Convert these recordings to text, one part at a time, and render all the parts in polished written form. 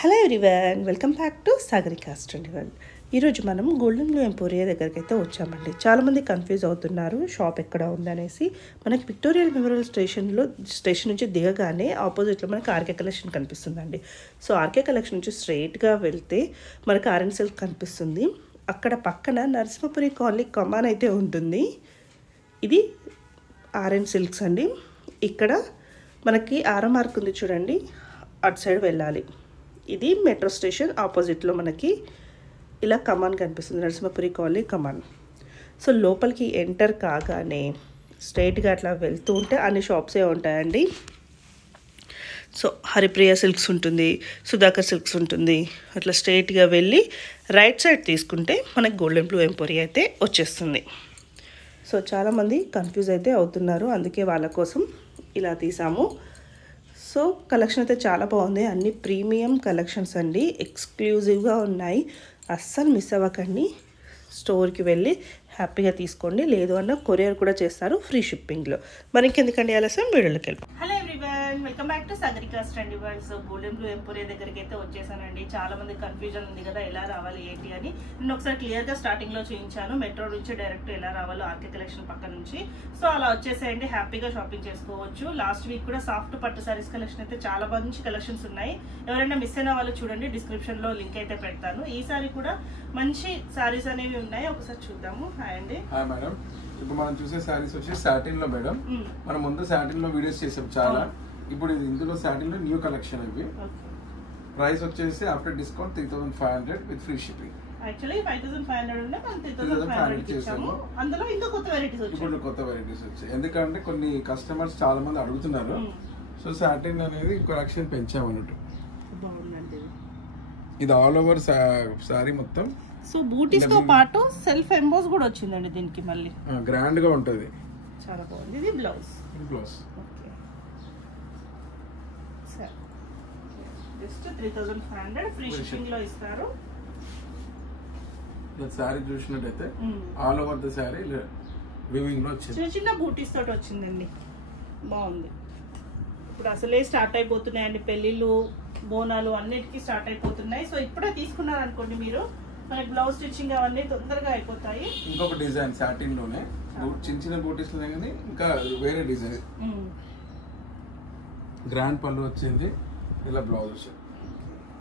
Hello everyone, welcome back to Sagarika's trendy world. ఈరోజు మనం golden blue emporia దగ్గరికి అయితే వచ్చామండి. చాలామంది కన్ఫ్యూజ్ అవుతున్నారు షాప్ ఎక్కడ ఉందనేసి. మనకి విక్టోరియల్ మెమోరియల్ స్టేషన్ నుంచి దిగగానే ఆపోజిట్లో మనకి ఆర్కే కలెక్షన్ కనిపిస్తుందండి. సో ఆర్కే కలెక్షన్ నుంచి స్ట్రైట్గా వెళ్తే మనకి ఆరెంజ్ సిల్క్ కనిపిస్తుంది. అక్కడ పక్కన నరసింహపురి కాలనీ కమాన్ అయితే ఉంటుంది. ఇది ఆరెంజ్ సిల్క్స్ అండి. ఇక్కడ మనకి ఆరో మార్క్ ఉంది చూడండి, అటు సైడ్ వెళ్ళాలి. ఇది మెట్రో స్టేషన్ ఆపోజిట్లో మనకి ఇలా కమాన్ కనిపిస్తుంది, నరసింహపురి కాలనీ కమాన్. సో లోపలికి ఎంటర్ కాగానే స్ట్రైట్గా అట్లా వెళ్తూ ఉంటే అన్ని షాప్సే ఉంటాయండి. సో హరిప్రియ సిల్క్స్ ఉంటుంది, సుధాకర్ సిల్క్స్ ఉంటుంది. అట్లా స్ట్రైట్గా వెళ్ళి రైట్ సైడ్ తీసుకుంటే మనకి గోల్డెన్ బ్లూ ఎంపోరియా అయితే వచ్చేస్తుంది. సో చాలామంది కన్ఫ్యూజ్ అయితే అవుతున్నారు, అందుకే వాళ్ళ కోసం ఇలా తీసాము. సో కలెక్షన్ అయితే చాలా బాగుంది. అన్ని ప్రీమియం కలెక్షన్స్ అండి, ఎక్స్క్లూజివ్గా ఉన్నాయి. అస్సలు మిస్ అవ్వకండి. స్టోర్కి వెళ్ళి హ్యాపీగా తీసుకోండి. లేదు అన్న కొరియర్ కూడా చేస్తారు ఫ్రీ షిప్పింగ్లో. మరి ఇంకెందుకండి ఆలస్యం, వీడియోలోకి వెళ్ళిపోయి. Hello everyone, welcome back to Sagarika's trendy world. So golden blue emporia దగ్గరికి అయితే వచ్చేసానండి. చాలా మంది కన్ఫ్యూజన్ ఉంది కదా, ఎలా రావాలి ఏంటి అని. నేను ఒకసారి క్లియర్గా స్టార్టింగ్లో చూపించాను. మెట్రో నుంచి డైరెక్ట్ ఎలా రావాలో ఆర్కే కలెక్షన్ పక్క నుంచి. సో అలా వచ్చేసేయండి, హ్యాపీగా షాపింగ్ చేసుకోవచ్చు. లాస్ట్ వీక్ కూడా సాఫ్ట్ పట్టు సారీస్ కలెక్షన్ అయితే చాలా మంచి కలెక్షన్స్ ఉన్నాయి. ఎవరైనా మిస్ అయిన వాళ్ళు చూడండి, డిస్క్రిప్షన్లో లింక్ అయితే పెడతాను. ఈసారి కూడా మంచి సారీస్ అనేవి ఉన్నాయి, ఒకసారి చూద్దాము. హాయ్ అండి. Hi madam. ఇప్పుడు మనం చూసే సారీస్ వచ్చి సాటిన్ లో మేడం. మనం ముందు సాటిన్ లో వీడియోస్ చేసాం చాలా. ఇప్పుడు ఇది ఇందులో సాటిన్ లో న్యూ కలెక్షన్ ఇవి. ప్రైస్ వచ్చేసి after discount 3500 with free shipping. Actually 5500 ఉండే, మనం 3500 చేసాము. అందులో ఇంకా కొత్త వెరైటీస్ వచ్చాయి. ఇప్పుడు కొత్త వెరైటీస్ వచ్చాయి, ఎందుకంటే కొన్ని కస్టమర్స్ చాలా మంది అడుగుతున్నారు. సో సాటిన్ అనేది కలెక్షన్ పెంచాము అన్నట్టు. బాగుందండి. ఇది ఆల్ ఓవర్ సారీ మొత్తం. సో బూటీస్ తో పాటు సెల్ఫ్ ఎంబోస్ కూడా వచ్చిందండి దీనికి. మళ్ళీ గ్రాండ్ గా ఉంటది, చాలా బాగుంది. ఇది బ్లౌజ్. బ్లౌజ్ ఓకే, సరే. జస్ట్ 3500 ఫ్రీ షిప్పింగ్ లో ఇస్తారు. సారీ చూసినట్టయితే all over the sorry weaving లో వచ్చింది. చిన్న చిన్న బూటీస్ తోటి వచ్చిందండి, బాగుంది. ఇప్పుడు అసలే స్టార్ట్ అయిపోతున్నాయండి పెళ్లిళ్ళు, బోనాలు అన్నిటికీ స్టార్ట్ అయిపోతున్నాయి. సో ఇప్పుడే తీసుకున్నారు అనుకోండి మీరు, మనకి బ్లౌజ్ స్టిచ్చింగ్ అవన్నీ తొందరగా అయిపోతాయి. ఇంకొక డిజైన్ సాటిన్ లోనే చిన్న చిన్న బూటీస్ లోనే, కానీ ఇంకా వేరే డిజైన్. గ్రాండ్ పళ్ళు వచ్చింది, ఇలా బ్లౌజ్ వచ్చింది.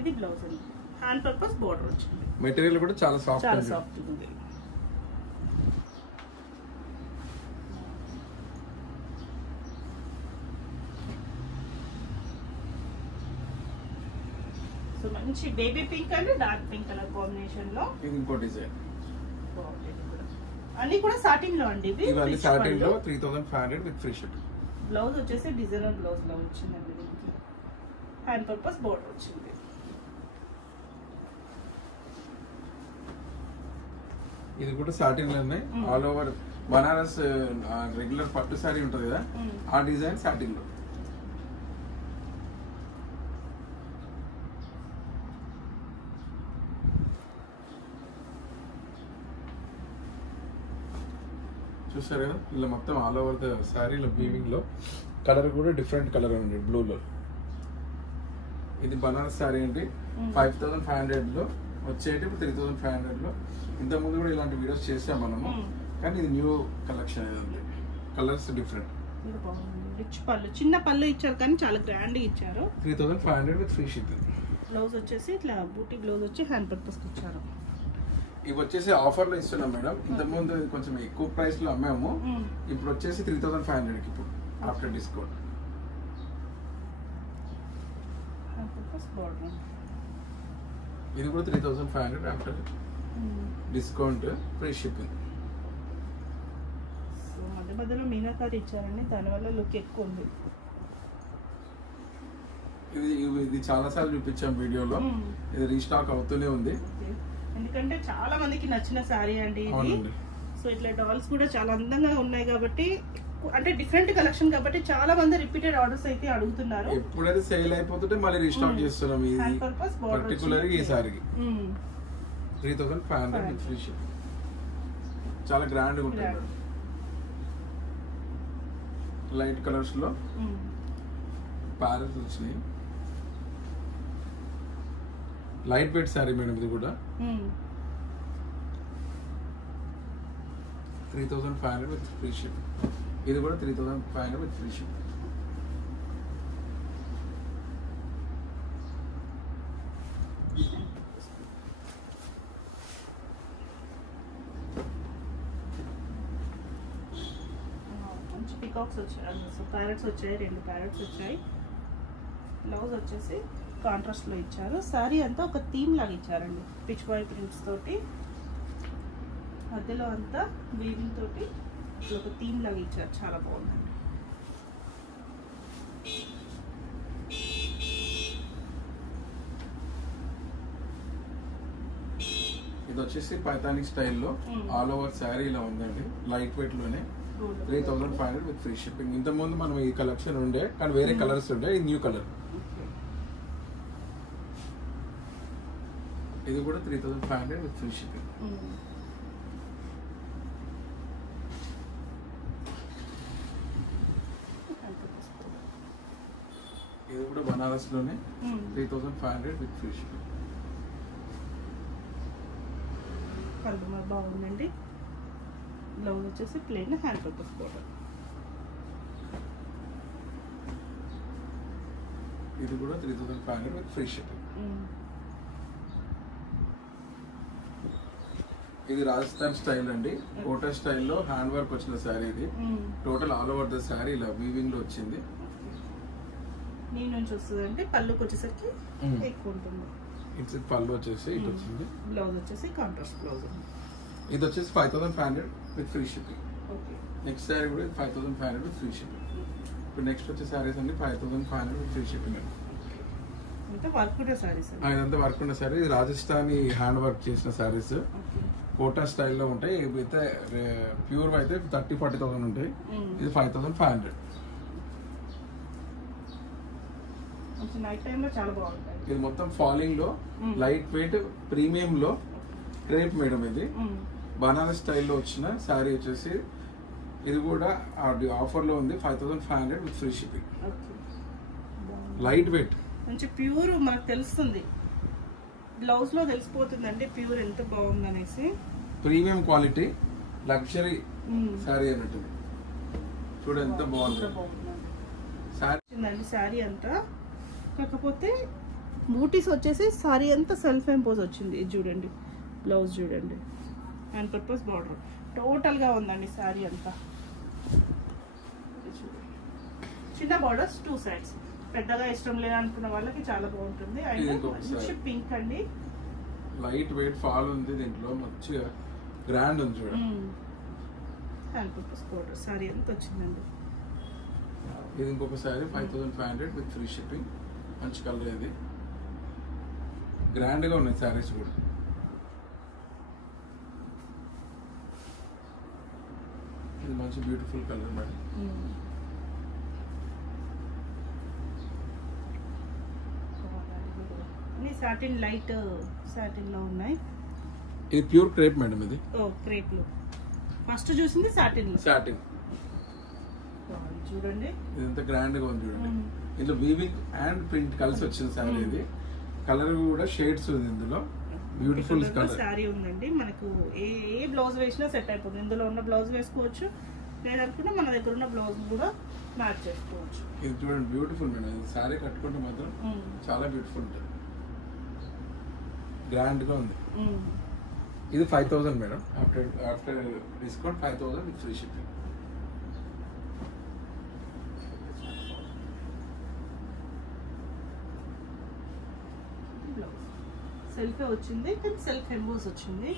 ఇది బ్లౌజ్ అండి, హ్యాండ్ పర్పస్ బోర్డర్ వచ్చింది. మెటీరియల్ కూడా చాలా సాఫ్ట్ ఉంది. సో మంచి baby pink and dark pink colour combination లో. ఇది ఇంకో డిజైన్. అన్ని కూడా సాటిన్ లో అండి. ఇవన్నీ సాటిన్ లో 3500 విత్ ఫ్రీ షిప్పింగ్. బ్లౌజ్ వచ్చేసి డిజైనర్ బ్లౌజ్ లో వచ్చిందండి. దీనికి హ్యాండ్ పర్పస్ బోర్డర్ వచ్చింది. ఇది కూడా సాటిన్ లోనే ఆల్ ఓవర్ బనారస్ రెగ్యులర్ పట్టు సారీ ఉంటది కదా, ఆ డిజైన్ సాటిన్ లో. చూసారు కదా, ఇలా మొత్తం ఆల్ ఓవర్ ద శారీలో వీవింగ్ లో కలర్ కూడా డిఫరెంట్ కలర్ ఉంది, బ్లూలో. ఇది బనారస్ శారీ అండి. 5500 లో వచ్చేటి, ఇప్పుడు 3500 లో. ఇంతకుముందు కూడా ఇలాంటి వీడియోస్ చేసాం మనము, కానీ ఇది న్యూ కలెక్షన్ అనేది ఉంది. Colours different. రిచ్ పళ్ళు, చిన్న పళ్ళు ఇచ్చారు కానీ చాలా గ్రాండ్ ఇచ్చారు. 3500 విత్ ఫ్రీ షిప్పింగ్. బ్లౌజ్ వచ్చేసి ఇట్లా బూటీ బ్లౌజ్ వచ్చి హ్యాండ్ పర్పస్ ఇచ్చారు. ఇవి వచ్చేసి ఆఫర్ లో ఇస్తున్నాం మేడం. ఇంతకుముందు కొంచెం ఎక్కువ ప్రైస్ లో అమ్మాము, ఇప్పుడు వచ్చేసి 3500 కి ఇప్పుడు ఆఫ్టర్ డిస్కౌంట్. ఇది కూడా 3500 after discount free shipping. So మధ్య మధ్యలో మీనాకారి ఇచ్చారండి, దానివల్ల లుక్ ఎక్కువ ఉంది. ఇది చాలా సార్లు చూపించాం వీడియోలో, ఇది రీస్టాక్ అవుతూనే ఉంది. ఎందుకంటే చాలా మందికి నచ్చిన శారీ అండి ఇది. సో ఇట్లా డాల్స్ కూడా చాలా అందంగా ఉన్నాయి కాబట్టి, అంటే డిఫరెంట్ కలెక్షన్ కాబట్టి చాలా మంది రిపీటెడ్ ఆర్డర్స్ అయితే అడుగుతున్నారు. ఎప్పుడైతే సేల్ అయిపోతుంటే మళ్ళీ రీస్టాక్ చేస్తున్నాం. ఇది పర్టికులర్ ఈ సారీకి 3500 విత్ ఫ్రీ షిప్పింగ్. చాలా గ్రాండ్ గా ఉంటుంది. లైట్ కలర్స్ లో ప్యారెట్స్ వచ్చినాయి. లైట్ వెయిట్ శారీ మేడం ఇది కూడా 3500 విత్ ఫ్రీ షిప్. ఇది కూడా 3500 విత్ ఫ్రీ షిప్. మంచి పికాక్స్ వచ్చాయి, సో ప్యారెట్స్ వచ్చాయి, 2 ప్యారెట్స్ వచ్చాయి. బ్లౌజ్ వచ్చేసి కాంట్రాస్ట్లో ఇచ్చారు. శారీ అంతా ఒక థీమ్ లాగా ఇచ్చారండి, పిచ్ బాయ్ ప్రింట్స్ తోటి, మధ్యలో అంతా వీవింగ్ తోటి ఒక థీమ్ లాగా ఇచ్చారు. చాలా బాగుందండి. ఇది వచ్చేసి పైతానిక్ స్టైల్లో ఆల్ ఓవర్ శారీ ఇలా ఉందండి, లైట్ వెయిట్ లోనే 3500 విత్ ఫ్రీ షిప్పింగ్. ఇంత ముందు మనం ఈ కలెక్షన్ ఉండే కానీ వేరే కలర్స్ ఉండే, ఇది న్యూ కలర్. ఇది కూడా 3500 విత్ ఫ్రీ షిప్పింగ్. ఇది కూడా బనారస్ లోనే 3500 విత్ ఫ్రీ షిప్పింగ్. కలర్ బాగుందండి. బ్లౌజ్ వచ్చేసి ప్లెయిన్, హ్యాండ్ పర్పస్ బోర్డర్. ఇది కూడా 3500 విత్ ఫ్రీ షిప్పింగ్. ఇది రాజస్థాన్ స్టైల్ అండి, కోటా స్టైల్లో హ్యాండ్ వర్క్ వచ్చిన శారీ. ఇది total all over the sari ఇలా వీవింగ్ లో వచ్చింది. నీ నుంచి వస్తుంది అంటే పళ్ళుకి వచ్చేసరికి ఎక్కువ ఉంటుంది. ఇట్స్ పళ్ళు వచ్చేసి ఇటు వచ్చింది. బ్లౌజ్ వచ్చేసి కాంట్రాస్ట్ బ్లౌజ్. ఇది వచ్చేసి 5500 with free shipping. Next sari కూడా 5500 విత్ ఫ్రీ షిప్పింగ్. ఇప్పుడు నెక్స్ట్ వచ్చే శారీస్ అన్ని 5500 విత్ ఫ్రీ షిప్పింగ్ అండి. అంటే వర్క్ ఉండే శారీస్, ఇదంతా వర్క్ ఉన్న శారీ. ఇది రాజస్థానీ హ్యాండ్ వర్క్ చేసిన శారీస్, కోటా స్టైల్లో ఉంటాయి. ఇవైతే ప్యూర్ అయితే 30-40,000 ఉంటాయి. ఇది 5500. నైట్ టైం లో చాలా బాగుంటాయి. ఇది మొత్తం ఫాలింగ్ లో లైట్ వెయిట్ ప్రీమియం లో క్రేప్ మేడం. ఇది బనారస్ స్టైల్లో వచ్చిన శారీ వచ్చేసి ఇది కూడా ఆఫర్ లో ఉంది 5500 with free shipping. Light weight మంచి ప్యూర్ మనకు తెలుస్తుంది, బ్లౌజ్ లో తెలిసిపోతుందండి ప్యూర్ ఎంత బాగుంది అనేసి. ప్రీమియం క్వాలిటీ లగ్జరీ శారీ అన్నట్టు. చూడు ఎంత బాగుంది శారీ అంతా. కాకపోతే బూటీస్ వచ్చేసి శారీ అంతా సెల్ఫ్ ఎంపోజ్ వచ్చింది. ఇది చూడండి, బ్లౌజ్ చూడండి, హ్యాండ్ పర్పస్ బార్డర్ టోటల్ గా ఉందండి శారీ అంతా. చిన్న బార్డర్స్ 2 sides. పెద్దగా ఇష్టం లేదనుకున్న వాళ్ళకి చాలా బాగుంటుంది. మంచి పింక్ అండి, లైట్ వెయిట్ ఫాల్ ఉంది దీంట్లో, మంచిగా గ్రాండ్ ఉంది చూడండి. హ్యాండ్ పర్పస్ బార్డర్ శారీ అంతా వచ్చిందండి. ఇది ఇంకొక శారీ 5500 విత్ ఫ్రీ షిప్పింగ్. మంచి కలర్, ఇది గ్రాండ్ గా ఉన్నాయి శారీస్ కూడా. ఇది మంచి beautiful colour madam. Satin light satin లో ఉన్నాయి. ఇది ప్యూర్ క్రేప్ మేడం. ఇది క్రేప్ లో ఫస్ట్ చూసింది సాటిన్. సాటిన్ చూడండి ఇదంతా గ్రాండ్ గా ఉంది చూడండి. ఇందులో వీవింగ్ అండ్ ప్రింట్ కలిసి వచ్చిన శారీ. ఇది కలర్ కూడా షేడ్స్ ఉంది ఇందులో. బ్యూటిఫుల్ కలర్ శారీ ఉందండి. మనకు ఏ బ్లౌజ్ వేసినా సెట్ అయిపోతుంది. ఇందులో ఉన్న బ్లౌజ్ వేసుకోవచ్చు, లేదనుకున్నా మన దగ్గర ఉన్న బ్లౌజ్ కూడా మ్యాచ్ చేసుకోవచ్చు. ఇది చూడండి బ్యూటిఫుల్ మేడం. ఇది శారీ కట్టుకుంటే మాత్రం చాలా బ్యూటిఫుల్ ఉంటుంది, గ్రాండ్ గా ఉంది. ఇది 5000 madam. After discount 5000 with free shipping. Self వచ్చింది, కానీ సెల్ఫ్ ఎంబోస్ వచ్చింది.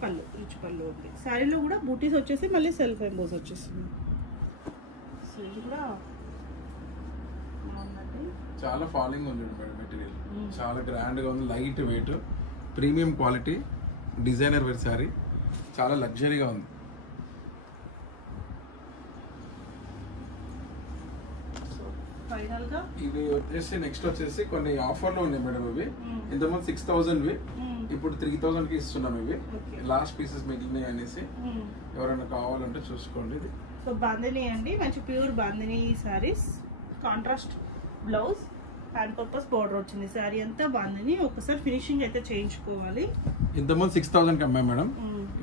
పళ్ళు రిచ్ పళ్ళు ఉంది. శారీలో కూడా బూటీస్ వచ్చేసి మళ్ళీ సెల్ఫ్ ఎంబోస్ వచ్చేసింది. సో ఇది కూడా బాగుందండి. చాలా ఫాలింగ్ ఉంది మేడం. మెటీరియల్ చాలా గ్రాండ్ గా ఉంది, light weight, premium quality, designer wear sari, చాలా లగ్జరీగా ఉంది. ఫైనల్ గా ఇవి వచ్చేసి నెక్స్ట్ వచ్చేసి కొన్ని ఆఫర్ లో ఉన్నాయి మేడం. ఇవి ఇంతకుముందు 6000 ఇప్పుడు 3000 కి ఇస్తున్నాం. ఇవి లాస్ట్ పీసెస్ మిగిలినాయి అనేసి ఎవరైనా కావాలంటే చూసుకోండి. ఇది సో బాందిని అండి, మంచి pure bandhani saris, contrast blouse hand purpose border వచ్చింది. శారీ అంతా బాగుంది. ఒకసారి ఫినిషింగ్ అయితే చేయించుకోవాలి. ఇంతకుముందు 6000 అమ్మాయి మేడం,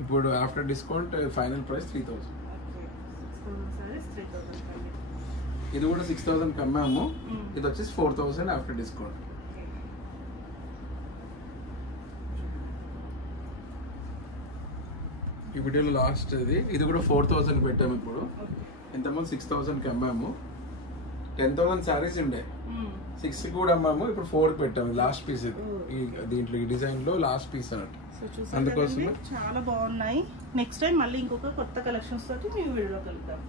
ఇప్పుడు ఆఫ్టర్ డిస్కౌంట్ ఫైనల్ ప్రైస్ 3000. ఇది కూడా 6000 అమ్మాము, ఇది వచ్చేసి 4000 ఆఫ్టర్ డిస్కౌంట్. ఈ వీడియోలో లాస్ట్ ఇది కూడా 4000 పెట్టాము. ఇప్పుడు ఇంతకుముందు 6000 అమ్మాము, 10,000 శారీస్ ఉండే, 6 కూడా అమ్మాము, ఇప్పుడు 4 పెట్టాము. లాస్ట్ పీస్ ఇది, దీంట్లో ఈ డిజైన్ లో లాస్ట్ పీస్ అన్నట్టు. అందుకోసం చాలా బాగున్నాయి. నెక్స్ట్ టైం మళ్ళీ ఇంకొక కొత్త కలెక్షన్స్ తోటి మీ వీడియోలో కలుద్దాం.